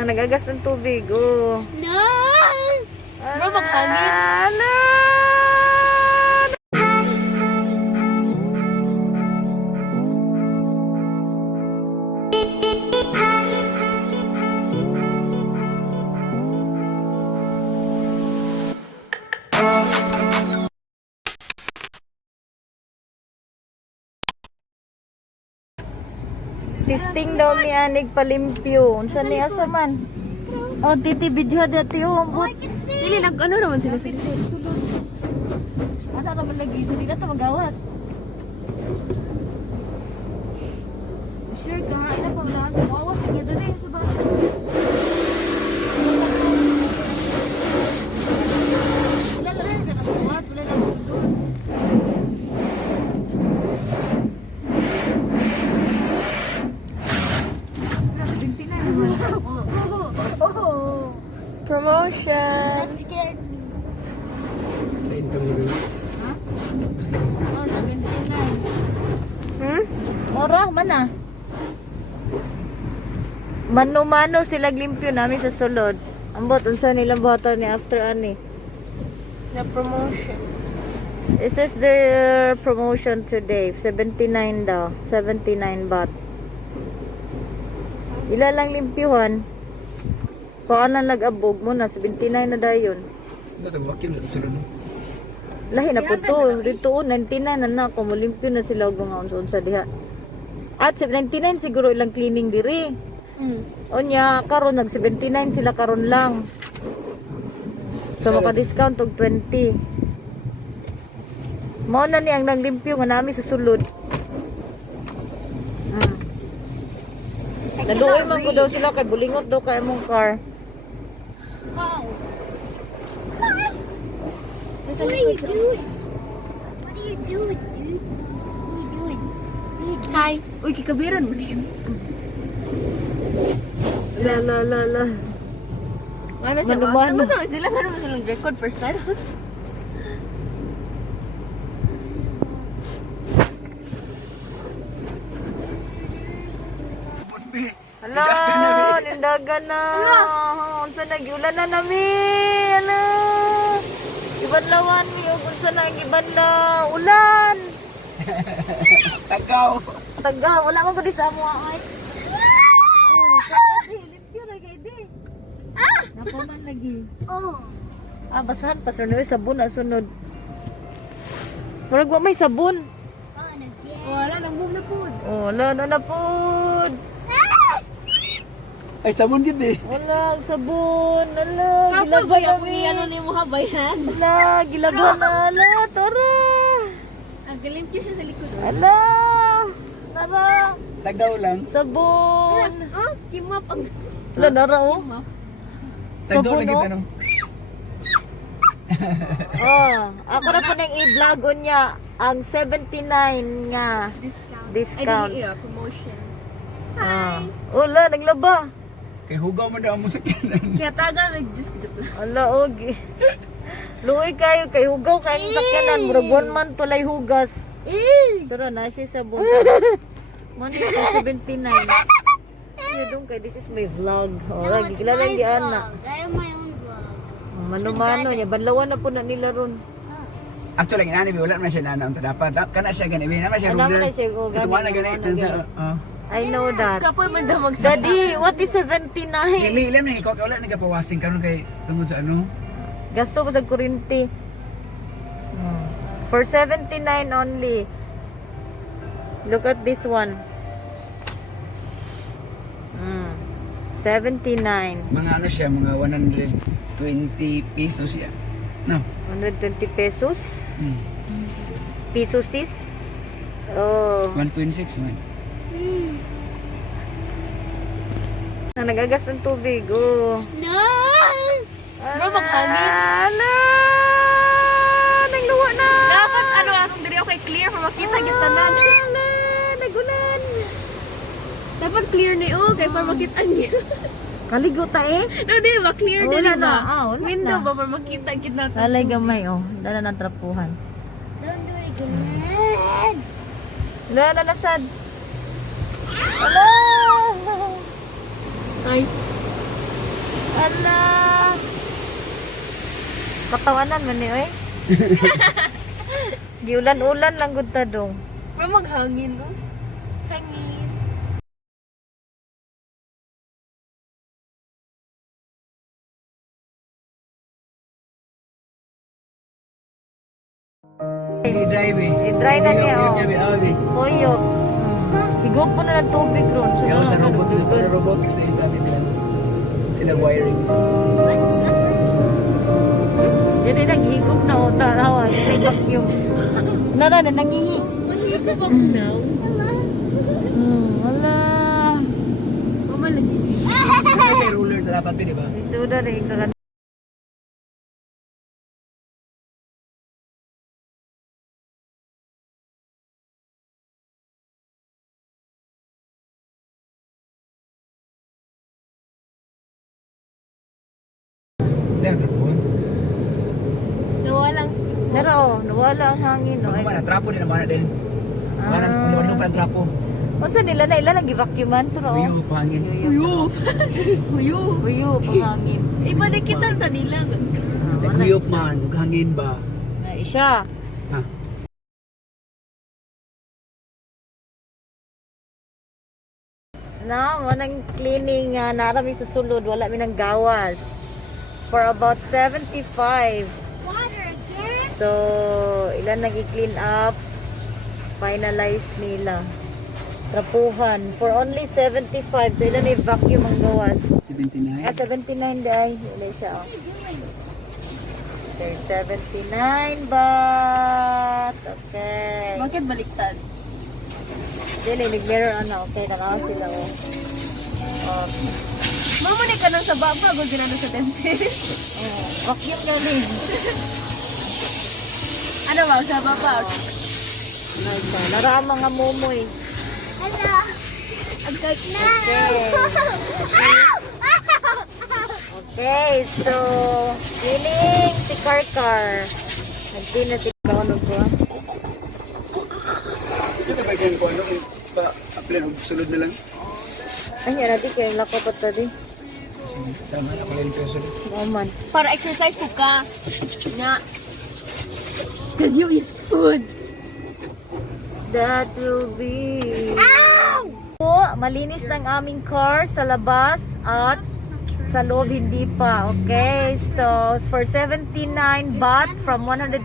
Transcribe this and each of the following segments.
Nagagas ng tubig, oh. No! Bro, maghangin. No! Testing daw ni Anig palimpyo. Unsa ni asa man? Oh, titi video dati oh, but. Dili, nag-ano naman sila sa likod. Ano naman lagi? Hindi na ito magawas. Sure ka, ina pa wala ang magawas. Sige, dali. Wala na rin. Magawas. Wala na rin. Promotion! That scared me. Ha? Oh, 79. Hmm? Mura, mana? Mano-mano sila limpyo namin sa sulod. Ambot, unsa nilang buhatan ni after ani. The promotion. This is their promotion today. 79 daw. 79 baht. Ila lang limpyuhan. Paano nag-abog mo na? 79 na dayon. Lahi na po to. Dito 99 na ako. Mulimpyo na sila kung unsa diha. At 79 siguro ilang cleaning diri. Onya, karon nag 79 sila karon lang. So maka-discount og 20. Mao na ni ang naglimpyo nga nami sa sulod. Naduoy man ko daw sila kay bulingot daw kay imong car. Wow. What are you doing? What are you doing, dude? What are you doing? Hi. Uy, kikabiran mo niyo. La. Ano siya ba? Mano-mano. Tama sila. Ano ba silang record first time? Hala, nindagan na. Unsa nagiulan na nami? Hala. Ibanlawan mi ug unsa na gibanlaw? Ulan. Tagaw. Taga, wala man ko di sa amo ay. Limpyo ra kay di. Napaman lagi. Oh. Basahan pa sunod sabon ang sunod. Murag wa may sabon. Wala, nag-move na po. Oh, wala na pod. Ay, sabon gid eh. Wala sabon. Wala, Kapag gilaba ako kami. ni ano ni mo habayan. Wala, gilaba na. Wala, tara. Ang galimpyo siya sa likod. Wala. Tara. Tagaw lang. Sabon. Ah, kimap ang Wala, nara oh. kimap. Tagaw Sabon, lang no? kita no. Oh, ako na po nang i-vlog niya ang 79 nga discount. Ay, promotion. Ah. Wala, naglaba. Kay hugaw mo daw mo sa kinan. Kaya taga, just joke lang. Wala, okay. Luoy kayo, kay hugaw kayo sa sakyanan. Murag 1 month tulay hugas. Tara na, siya sabon. Money ko 79. Sige dong kay, this is my vlog. O, lagi, kilala lagi ana. I have my own vlog. Mano-mano niya, banlawan na po na nila ron. Actually, inani wala na siya nanaon ta dapat. Kana siya gani, naman siya Alam mo ruler. na siya, oh, Ito man na gani gani, sa I know that. Kapoy man daw magsabi. Daddy, what is 79? Ilam na ikaw wala ni kapawasing karon kay tungod sa ano. Gasto pa sa kuryente. For 79 only. Look at this one. 79. Mga ano siya, mga 120 pesos siya. No. 120 pesos. Hmm. Pesos is? Oh. 1.6 man. Nagagas ng tubig. Oh. No! Bro, maghangin. Ala! Nagluwa na! Dapat ano atong diri okay clear para makita kita na. Ala! Nagulan! Dapat clear ni kay para makita niya. Kaligo ta eh. No, di ba clear Wala dili na. ba? Wala Window na. ba para makita kita. Alay gamay oh. Dala ng trapuhan. Don't do it again. Wala na nasad. Ala! Ay. Ala. Katawanan man ni oy. Giulan-ulan lang gud ta dong. May maghangin, no? Hangin. Hindi drive eh. I-dry na niya, oh. Abi. Hoyot. Higop po na ng tubig ron. Kaya sa robotics na yung gamit nila. Sila wirings. Dili naghigop na o tarawa. Dili vacuum. Nara na nangihi. Mahirap ako now. Wala. Mama lagi. Kasi ruler na dapat di ba? Isuda na ignorant. Hindi ang trapuan. Nawalang. Nara o. Nawala ang hangin. No? Mga na, trapo din naman na din. Mga na pa ang trapo. Unsa nila na ilan nag-vacuuman to no? Uyo, pangin. Uyup. Uyup. Uyo pangangin. Iba na kita nila. Nagkuyop man, hangin ba? Na isa. Ha? Na mo nang cleaning narami sa sulod wala mi nang gawas. For about 75. Water again? So, ilan nag-clean up, finalize nila. Trapuhan. For only 75. So, ilan i-vacuum ang gawas? 79. 79 dahil. Wala siya. Oh. Okay, 79 baht. Okay. Bakit baliktad? Dili, nag-mirror ano. Okay, nakaw sila. Oh. Okay. Mamuni ka nang sa baba, bago ginano sa dentist. Oh, vacuum na rin. Ano ba, sa baba? Nara ang mga mumoy. Hello. Ang cake na. Okay, so cleaning si Karkar. Nagpina si Kauno ko. Ito ba yung ano? Pa-apply sulod na lang. Ay, yan natin kayo lakapat tadi. Tama na pala yung peso. Oman. Para exercise po ka. Nga. Cause you eat food. That will be... Po, malinis ng aming car sa labas at sa loob hindi pa. Okay, so for 79 baht from 120,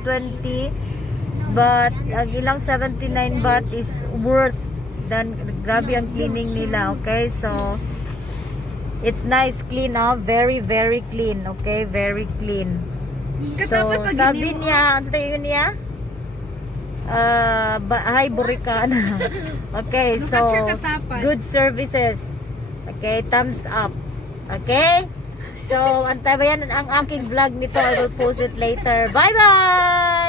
but ang ilang 79 baht is worth dan grabe ang cleaning nila. Okay, so it's nice, clean up, very clean. Okay, very clean. So sabi niya, ano tayo niya? Hi Burikana. Okay, so good services. Okay, thumbs up. Okay, so antabayan ang aking vlog nito. I will post it later. Bye bye.